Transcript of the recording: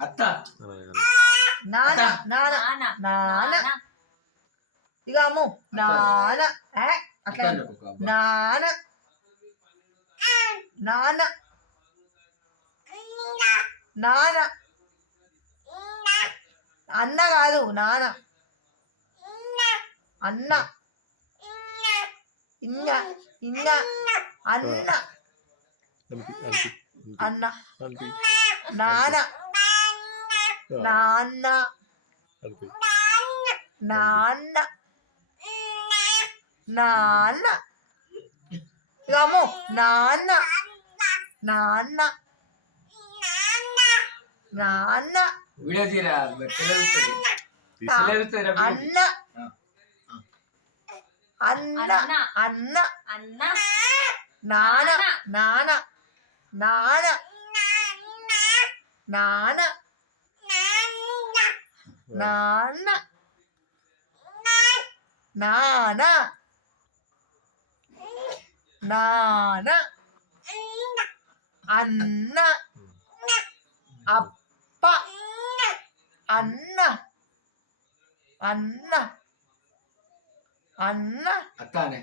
అత్త నాన్న నాన్న నాన్న ఇక అమ్ము నాన్న అట్లా నాన్న నాన్న నాన్న అన్న కాదు నాన్న అన్న ఇన్న ఇన్న అన్న అన్న నాన్న నాన్న నాన్న నాన్న ఇకము నాన్న నాన్న నాన్న వీడియో తీరా అన్న అన్న అన్న అన్న నాన్న నాన్న నాన్న నాన్న నాన్న నాన్న నాన్న అన్న అప్ప అన్న అన్న అన్న అత్తానే